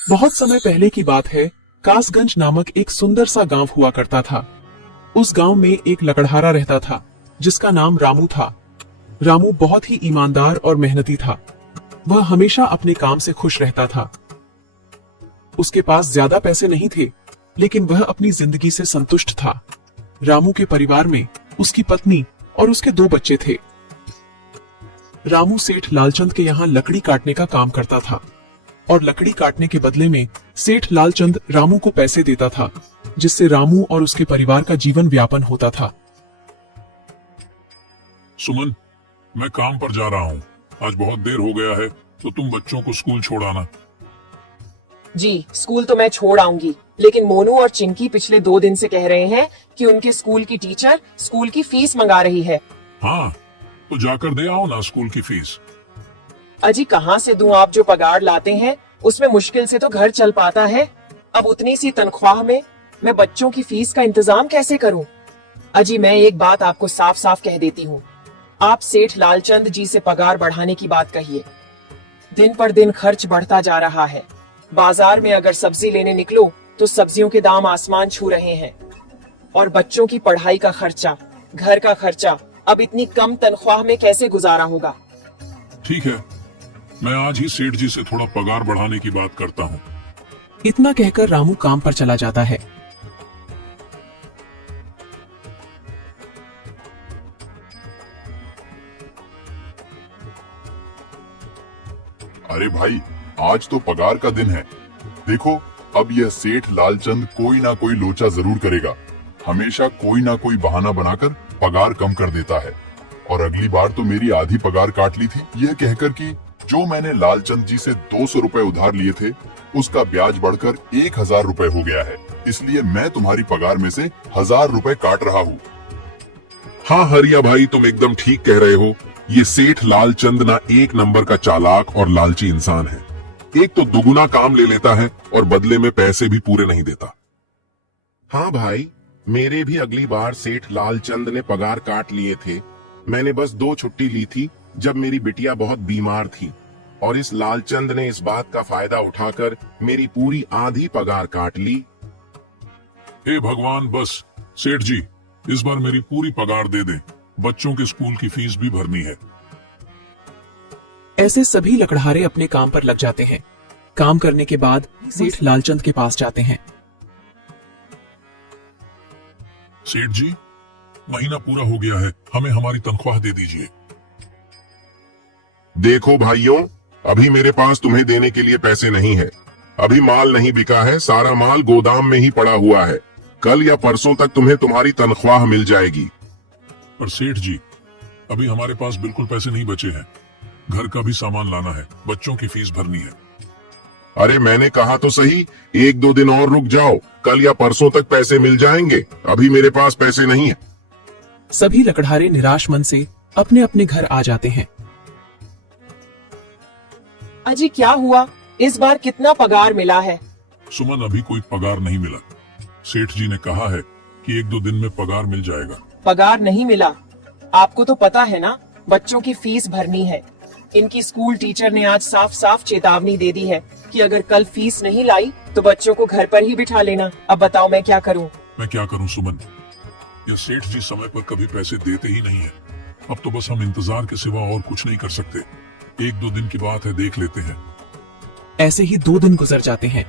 बहुत समय पहले की बात है। कासगंज नामक एक सुंदर सा गांव हुआ करता था। उस गांव में एक लकड़हारा रहता था जिसका नाम रामू था। रामू बहुत ही ईमानदार और मेहनती था। वह हमेशा अपने काम से खुश रहता था। उसके पास ज्यादा पैसे नहीं थे, लेकिन वह अपनी जिंदगी से संतुष्ट था। रामू के परिवार में उसकी पत्नी और उसके 2 बच्चे थे। रामू सेठ लालचंद के यहाँ लकड़ी काटने का काम करता था और लकड़ी काटने के बदले में सेठ लालचंद रामू को पैसे देता था, जिससे रामू और उसके परिवार का जीवन व्यापन होता था। सुमन, मैं काम पर जा रहा हूँ। आज बहुत देर हो गया है, तो तुम बच्चों को स्कूल छोड़ आना। जी, स्कूल तो मैं छोड़ आऊंगी, लेकिन मोनू और चिंकी पिछले 2 दिन से कह रहे हैं कि उनके स्कूल की टीचर स्कूल की फीस मंगा रही है। हाँ, तो जाकर दे आओ ना स्कूल की फीस। अजी कहाँ से दूं? आप जो पगार लाते हैं उसमें मुश्किल से तो घर चल पाता है। अब उतनी सी तनख्वाह में मैं बच्चों की फीस का इंतजाम कैसे करूं? अजी मैं एक बात आपको साफ साफ कह देती हूँ, आप सेठ लालचंद जी से पगार बढ़ाने की बात कहिए। दिन पर दिन खर्च बढ़ता जा रहा है। बाजार में अगर सब्जी लेने निकलो तो सब्जियों के दाम आसमान छू रहे हैं, और बच्चों की पढ़ाई का खर्चा, घर का खर्चा अब इतनी कम तनख्वाह में कैसे गुजारा होगा? ठीक है, मैं आज ही सेठ जी से थोड़ा पगार बढ़ाने की बात करता हूँ। इतना कहकर रामू काम पर चला जाता है। अरे भाई, आज तो पगार का दिन है। देखो, अब यह सेठ लालचंद कोई ना कोई लोचा जरूर करेगा। हमेशा कोई ना कोई बहाना बनाकर पगार कम कर देता है। और अगली बार तो मेरी आधी पगार काट ली थी, यह कहकर कि जो मैंने लालचंद जी से 200 रुपए उधार लिए थे, उसका ब्याज बढ़कर 1000 रुपए हो गया है। इसलिए मैं तुम्हारी पगार में से 1000 रुपए काट रहा हूँ। हाँ हरिया भाई, तुम एकदम ठीक कह रहे हो। ये सेठ लालचंद ना एक नंबर का चालाक और लालची इंसान है। एक तो दुगुना काम ले लेता है और बदले में पैसे भी पूरे नहीं देता। हाँ भाई, मेरे भी अगली बार सेठ लालचंद ने पगार काट लिए थे। मैंने बस 2 छुट्टी ली थी जब मेरी बिटिया बहुत बीमार थी, और इस लालचंद ने इस बात का फायदा उठाकर मेरी पूरी आधी पगार काट ली। हे भगवान, बस सेठ जी इस बार मेरी पूरी पगार दे दे। बच्चों के स्कूल की फीस भी भरनी है। ऐसे सभी लकड़हारे अपने काम पर लग जाते हैं। काम करने के बाद सेठ लालचंद के पास जाते हैं। सेठ जी, महीना पूरा हो गया है, हमें हमारी तनख्वाह दे दीजिए। देखो भाइयों, अभी मेरे पास तुम्हें देने के लिए पैसे नहीं है। अभी माल नहीं बिका है, सारा माल गोदाम में ही पड़ा हुआ है। कल या परसों तक तुम्हें तुम्हारी तनख्वाह मिल जाएगी। पर सेठ जी, अभी हमारे पास बिल्कुल पैसे नहीं बचे हैं। घर का भी सामान लाना है, बच्चों की फीस भरनी है। अरे मैंने कहा तो सही, 1-2 दिन और रुक जाओ, कल या परसों तक पैसे मिल जाएंगे। अभी मेरे पास पैसे नहीं है। सभी लकड़हारे निराश मन से अपने अपने घर आ जाते हैं। अजी क्या हुआ? इस बार कितना पगार मिला है? सुमन, अभी कोई पगार नहीं मिला। सेठ जी ने कहा है कि 1-2 दिन में पगार मिल जाएगा। पगार नहीं मिला? आपको तो पता है ना, बच्चों की फीस भरनी है। इनकी स्कूल टीचर ने आज साफ साफ चेतावनी दे दी है कि अगर कल फीस नहीं लाई तो बच्चों को घर पर ही बिठा लेना। अब बताओ मैं क्या करूं? मैं क्या करूं सुमन, ये सेठ जी समय पर कभी पैसे देते ही नहीं है। अब तो बस हम इंतजार के सिवा और कुछ नहीं कर सकते। 1-2 दिन की बात है, देख लेते हैं। ऐसे ही 2 दिन गुजर जाते हैं।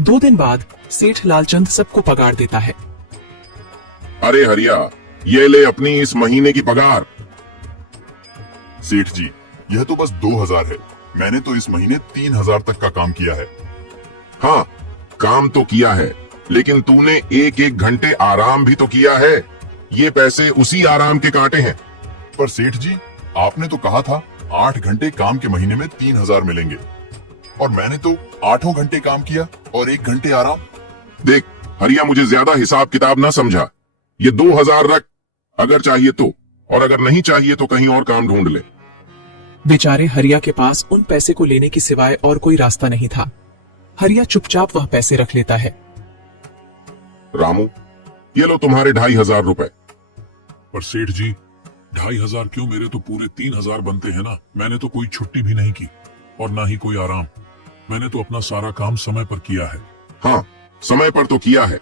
2 दिन बाद सेठ लालचंद सबको पगार देता है। अरे हरिया, ये ले अपनी इस महीने की पगार। सेठ जी, यह तो बस 2000 है। मैंने तो इस महीने 3000 तक का काम किया है। हाँ, काम तो किया है, लेकिन तूने 1-1 घंटे आराम भी तो किया है। ये पैसे उसी आराम के काटे हैं। पर सेठ जी, आपने तो कहा था 8 घंटे काम के महीने में 3000 मिलेंगे, और मैंने तो 8 घंटे काम किया और 1 घंटे आराम। देख हरिया, मुझे ज्यादा हिसाब किताब ना समझा। ये 2000 रख, अगर चाहिए तो, और अगर नहीं चाहिए तो कहीं और काम ढूंढ ले। बेचारे हरिया के पास उन पैसे को लेने की सिवाय और कोई रास्ता नहीं था। हरिया चुपचाप वह पैसे रख लेता है। रामू, ये लो तुम्हारे 2500 रुपए। पर सेठ जी, 2500 क्यों? मेरे तो पूरे 3000 बनते हैं ना। मैंने तो कोई छुट्टी भी नहीं की और ना ही कोई आराम। मैंने तो अपना सारा काम समय पर किया है। हाँ, समय पर तो किया है,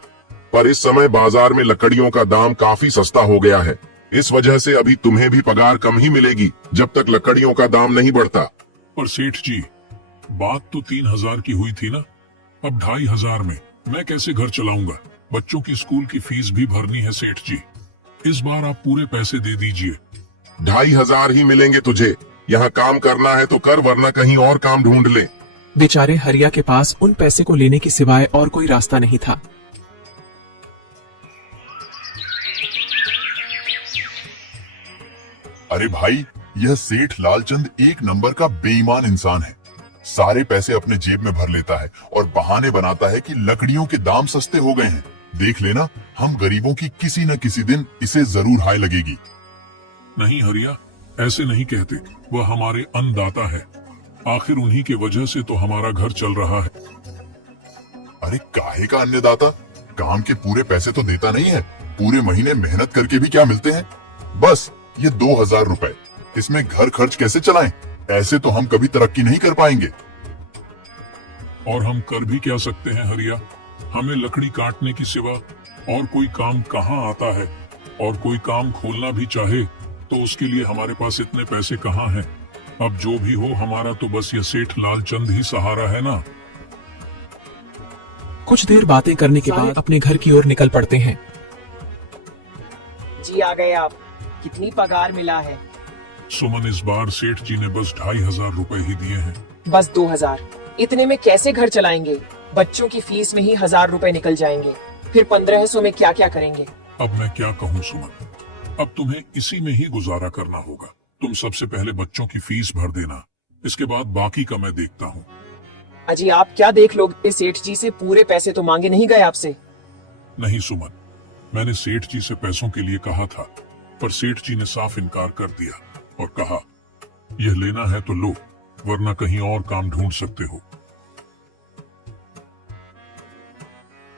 पर इस समय बाजार में लकड़ियों का दाम काफी सस्ता हो गया है। इस वजह से अभी तुम्हें भी पगार कम ही मिलेगी जब तक लकड़ियों का दाम नहीं बढ़ता। पर सेठ जी, बात तो 3,000 की हुई थी ना, अब 2,500 में मैं कैसे घर चलाऊंगा? बच्चों की स्कूल की फीस भी भरनी है सेठ जी। इस बार आप पूरे पैसे दे दीजिए। 2,500 ही मिलेंगे तुझे। यहाँ काम करना है तो कर, वरना कहीं और काम ढूंढ ले। बेचारे हरिया के पास उन पैसे को लेने के सिवाय और कोई रास्ता नहीं था। अरे भाई, यह सेठ लालचंद एक नंबर का बेईमान इंसान है। सारे पैसे अपने जेब में भर लेता है और बहाने बनाता है कि लकड़ियों के दाम सस्ते हो गए हैं। देख लेना, हम गरीबों की किसी न किसी दिन इसे जरूर हाय लगेगी। नहीं हरिया, ऐसे नहीं कहते। वह हमारे अन्नदाता है। आखिर उन्हीं के वजह से तो हमारा घर चल रहा है। अरे काहे का अन्नदाता? काम के पूरे पैसे तो देता नहीं है। पूरे महीने मेहनत करके भी क्या मिलते हैं? बस ये 2,000 रुपए। इसमें घर खर्च कैसे चलाएं? ऐसे तो हम कभी तरक्की नहीं कर पाएंगे। और हम कर भी क्या सकते हैं हरिया? हमें लकड़ी काटने की सिवा और कोई काम कहाँ आता है? और कोई काम खोलना भी चाहे तो उसके लिए हमारे पास इतने पैसे कहाँ हैं? अब जो भी हो, हमारा तो बस ये सेठ लालचंद ही सहारा है ना। कुछ देर बातें करने के बाद अपने घर की ओर निकल पड़ते हैं। जी आ गए आप। कितनी पगार मिला है? सुमन, इस बार सेठ जी ने बस 2,500 रुपए ही दिए हैं। बस 2,000? इतने में कैसे घर चलाएंगे? बच्चों की फीस में ही 1,000 रुपए निकल जाएंगे। फिर 1,500 में क्या क्या करेंगे? अब मैं क्या कहूँ सुमन, अब तुम्हें इसी में ही गुजारा करना होगा। तुम सबसे पहले बच्चों की फीस भर देना, इसके बाद बाकी का मैं देखता हूँ। अजी आप क्या देख लोगे? सेठ जी से पूरे पैसे तो मांगे नहीं गए आपसे? नहीं सुमन, मैंने सेठ जी से पैसों के लिए कहा था, पर सेठ जी ने साफ इनकार कर दिया और कहा, यह लेना है तो लो, वरना कहीं और काम ढूंढ सकते हो।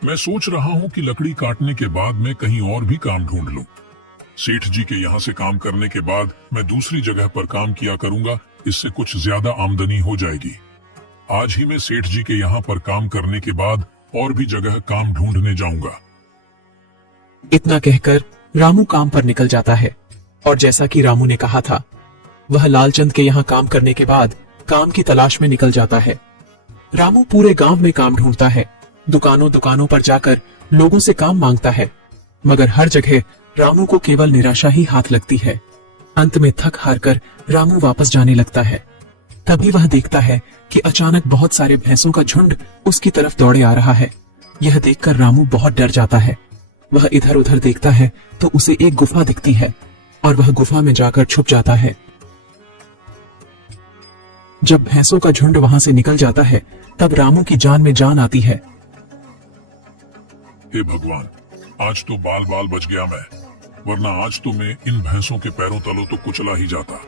मैं सोच रहा हूं कि लकड़ी काटने के बाद मैं कहीं और भी काम ढूंढ लूं। सेठ जी के यहाँ से काम करने के बाद मैं दूसरी जगह पर काम किया करूंगा, इससे कुछ ज्यादा आमदनी हो जाएगी। आज ही मैं सेठ जी के यहाँ पर काम करने के बाद और भी जगह काम ढूंढने जाऊंगा। इतना कहकर रामू काम पर निकल जाता है और जैसा कि रामू ने कहा था, वह लालचंद के यहाँ काम करने के बाद काम की तलाश में निकल जाता है। रामू पूरे गांव में काम ढूंढता है, दुकानों दुकानों पर जाकर लोगों से काम मांगता है, मगर हर जगह रामू को केवल निराशा ही हाथ लगती है। अंत में थक हार कर रामू वापस जाने लगता है। तभी वह देखता है कि अचानक बहुत सारे भैंसों का झुंड उसकी तरफ दौड़े आ रहा है। यह देखकर रामू बहुत डर जाता है। वह इधर उधर देखता है तो उसे एक गुफा दिखती है और वह गुफा में जाकर छुप जाता है। जब भैंसों का झुंड वहां से निकल जाता है, तब रामू की जान में जान आती है। हे भगवान, आज तो बाल बाल बच गया मैं, वरना आज तो मैं इन भैंसों के पैरों तलों तो कुचला ही जाता।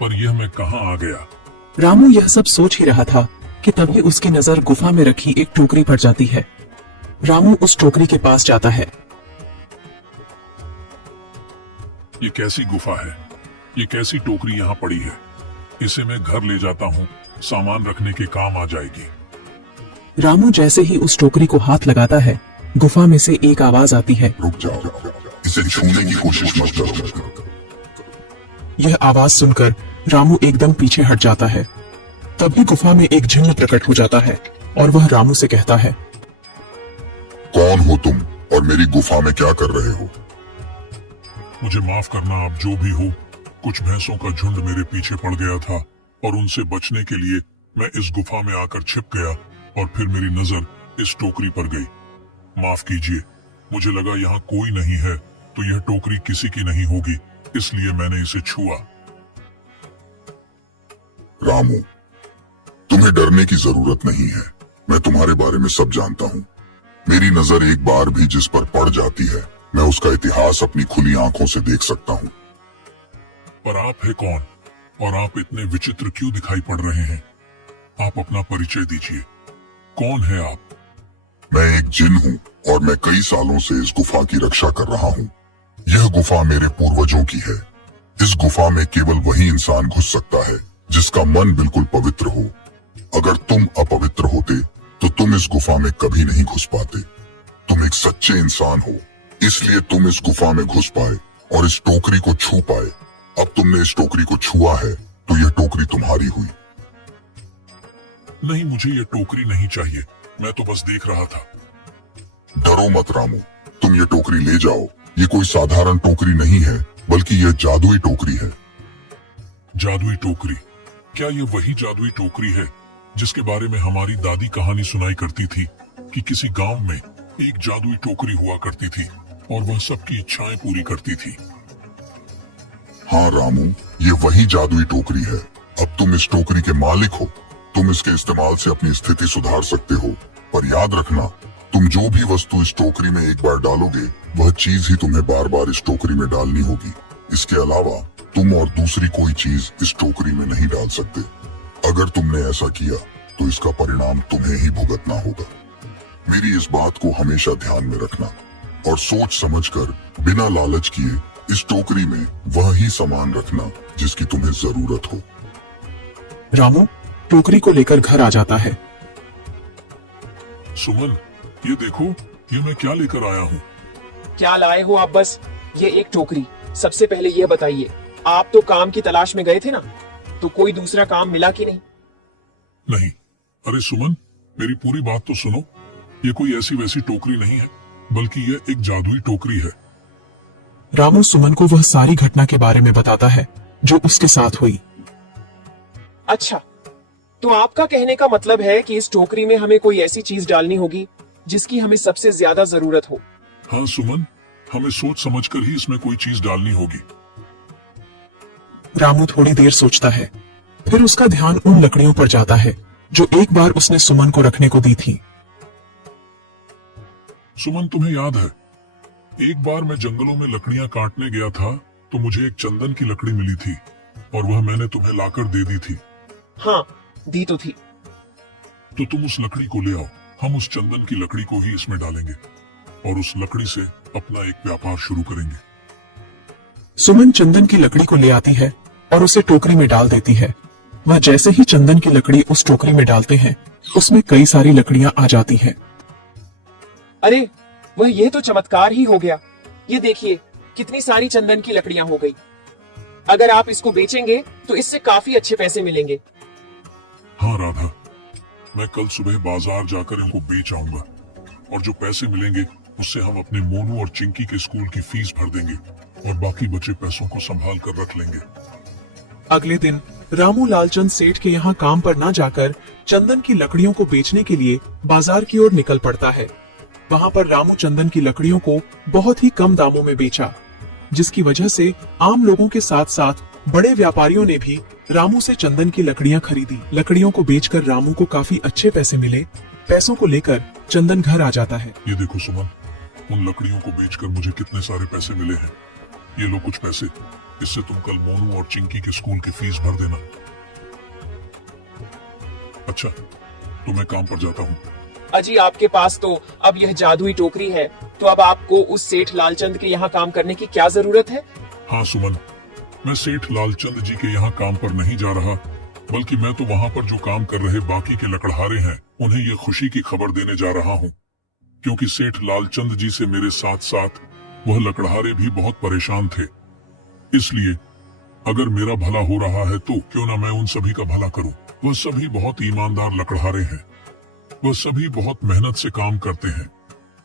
पर यह मैं कहाँ आ गया? रामू यह सब सोच ही रहा था कि तभी उसकी नजर गुफा में रखी एक टोकरी पर जाती है। रामू उस टोकरी के पास जाता है। ये कैसी गुफा है? ये कैसी टोकरी यहाँ पड़ी है? इसे मैं घर ले जाता हूँ, सामान रखने के काम आ जाएगी। रामू जैसे ही उस टोकरी को हाथ लगाता है, गुफा में से एक आवाज आती है, रुक जाओ, इसे छूने की कोशिश मत करो। यह आवाज सुनकर रामू एकदम पीछे हट जाता है। तभी गुफा में एक जिन्न प्रकट हो जाता है और वह रामू से कहता है, कौन हो तुम और मेरी गुफा में क्या कर रहे हो? मुझे माफ करना, आप जो भी हो। कुछ भैंसों का झुंड मेरे पीछे पड़ गया था और उनसे बचने के लिए मैं इस गुफा में आकर छिप गया और फिर मेरी नजर इस टोकरी पर गई। माफ कीजिए, मुझे लगा यहाँ कोई नहीं है तो यह टोकरी किसी की नहीं होगी, इसलिए मैंने इसे छुआ। रामू, तुम्हें डरने की जरूरत नहीं है। मैं तुम्हारे बारे में सब जानता हूँ। मेरी नजर एक बार भी जिस पर पड़ जाती है, मैं उसका इतिहास अपनी खुली आंखों से देख सकता हूँ। पर आप है कौन और आप इतने विचित्र क्यों दिखाई पड़ रहे हैं? आप अपना परिचय दीजिए। कौन है आप? मैं एक जिन हूँ और मैं कई सालों से इस गुफा की रक्षा कर रहा हूँ। यह गुफा मेरे पूर्वजों की है। इस गुफा में केवल वही इंसान घुस सकता है जिसका मन बिल्कुल पवित्र हो। अगर तुम अपवित्र होते तो तुम इस गुफा में कभी नहीं घुस पाते। तुम एक सच्चे इंसान हो, इसलिए तुम इस गुफा में घुस पाए और इस टोकरी को छू पाए। अब तुमने इस टोकरी को छुआ है तो यह टोकरी तुम्हारी हुई। नहीं, मुझे ये टोकरी नहीं चाहिए, मैं तो बस देख रहा था। डरो मत रामू, तुम ये टोकरी ले जाओ। ये कोई साधारण टोकरी नहीं है, बल्कि यह जादुई टोकरी है। जादुई टोकरी? क्या ये वही जादुई टोकरी है जिसके बारे में हमारी दादी कहानी सुनाई करती थी कि किसी गांव में एक जादुई टोकरी हुआ करती थी और वह सबकी इच्छाएं पूरी करती थी? हाँ रामू, ये वही जादुई टोकरी है। अब तुम इस टोकरी के मालिक हो। तुम इसके इस्तेमाल से अपनी स्थिति सुधार सकते हो, पर याद रखना, तुम जो भी वस्तु इस टोकरी में एक बार डालोगे, वह चीज ही तुम्हें बार बार इस टोकरी में डालनी होगी। इसके अलावा तुम और दूसरी कोई चीज इस टोकरी में नहीं डाल सकते। अगर तुमने ऐसा किया तो इसका परिणाम तुम्हें ही भुगतना होगा। मेरी इस बात को हमेशा ध्यान में रखना और सोच समझकर बिना लालच किए इस टोकरी में वह ही सामान रखना जिसकी तुम्हें जरूरत हो। रामू टोकरी को लेकर घर आ जाता है। सुमन, ये देखो, ये मैं क्या लेकर आया हूँ। क्या लाए हो आप? बस ये एक टोकरी। सबसे पहले ये बताइए, आप तो काम की तलाश में गए थे ना, तो कोई दूसरा काम मिला कि नहीं? नहीं। अरे सुमन, मेरी पूरी बात तो सुनो। ये कोई ऐसी वैसी टोकरी नहीं है, बल्कि ये एक जादुई टोकरी है। रामू सुमन को वह सारी घटना के बारे में बताता है जो उसके साथ हुई। अच्छा, तो आपका कहने का मतलब है कि इस टोकरी में हमें कोई ऐसी चीज डालनी होगी जिसकी हमें सबसे ज्यादा जरूरत हो। हाँ सुमन, हमें सोच समझकर ही इसमें कोई चीज डालनी होगी। रामू थोड़ी देर सोचता है, फिर उसका ध्यान उन लकड़ियों पर जाता है जो एक बार उसने सुमन को रखने को दी थी। सुमन, तुम्हें याद है, एक बार मैं जंगलों में लकड़ियां काटने गया था तो मुझे एक चंदन की लकड़ी मिली थी और वह मैंने तुम्हें लाकर दे दी थी। हाँ, दी तो थी। तो तुम उस लकड़ी को ले आओ। हम उस चंदन की लकड़ी को ही इसमें डालेंगे और उस लकड़ी से अपना एक व्यापार शुरू करेंगे। सुमन चंदन की लकड़ी को ले आती है और उसे टोकरी में डाल देती है। वह जैसे ही चंदन की लकड़ी उस टोकरी में डालते हैं, उसमें कई सारी लकड़ियां आ जाती हैं। अरे वह, ये तो चमत्कार ही हो गया। ये देखिए, कितनी सारी चंदन की लकड़ियां हो गई। अगर आप इसको बेचेंगे तो इससे काफी अच्छे पैसे मिलेंगे। हाँ राधा, मैं कल सुबह बाजार जाकर इनको बेच आऊंगा और जो पैसे मिलेंगे उससे हम अपने मोनू और चिंकी के स्कूल की फीस भर देंगे और बाकी बचे पैसों को संभाल कर रख लेंगे। अगले दिन रामू लालचंद सेठ के यहाँ काम पर ना जाकर चंदन की लकड़ियों को बेचने के लिए बाजार की ओर निकल पड़ता है। वहाँ पर रामू चंदन की लकड़ियों को बहुत ही कम दामों में बेचा, जिसकी वजह से आम लोगों के साथ साथ बड़े व्यापारियों ने भी रामू से चंदन की लकड़ियां खरीदी। लकड़ियों को बेचकर रामू को काफी अच्छे पैसे मिले। पैसों को लेकर चंदन घर आ जाता है। ये देखो सुमन, उन लकड़ियों को बेचकर मुझे कितने सारे पैसे मिले हैं। ये लो कुछ पैसे, इससे तुम कल मोनू और चिंकी के स्कूल की फीस भर देना। अच्छा, तो मैं काम पर जाता हूँ। अजी, आपके पास तो अब यह जादुई टोकरी है, तो अब आपको उस सेठ लालचंद के यहाँ काम करने की क्या जरूरत है? हाँ सुमन, मैं सेठ लालचंद जी के यहाँ काम पर नहीं जा रहा, बल्कि मैं तो वहाँ पर जो काम कर रहे बाकी के लकड़हारे हैं उन्हें ये खुशी की खबर देने जा रहा हूँ, क्योंकि सेठ लालचंद जी से मेरे साथ साथ वह लकड़हारे भी बहुत परेशान थे। इसलिए अगर मेरा भला हो रहा है तो क्यों ना मैं उन सभी का भला करूं। वह सभी बहुत ईमानदार लकड़हारे हैं, वह सभी बहुत मेहनत से काम करते हैं,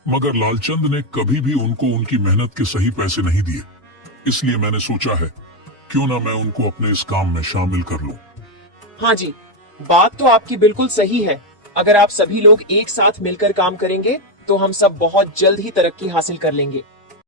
मगर लालचंद ने कभी भी उनको उनकी मेहनत के सही पैसे नहीं दिए। इसलिए मैंने सोचा है क्यों ना मैं उनको अपने इस काम में शामिल कर लूं। हाँ जी, बात तो आपकी बिल्कुल सही है। अगर आप सभी लोग एक साथ मिलकर काम करेंगे तो हम सब बहुत जल्द ही तरक्की हासिल कर लेंगे।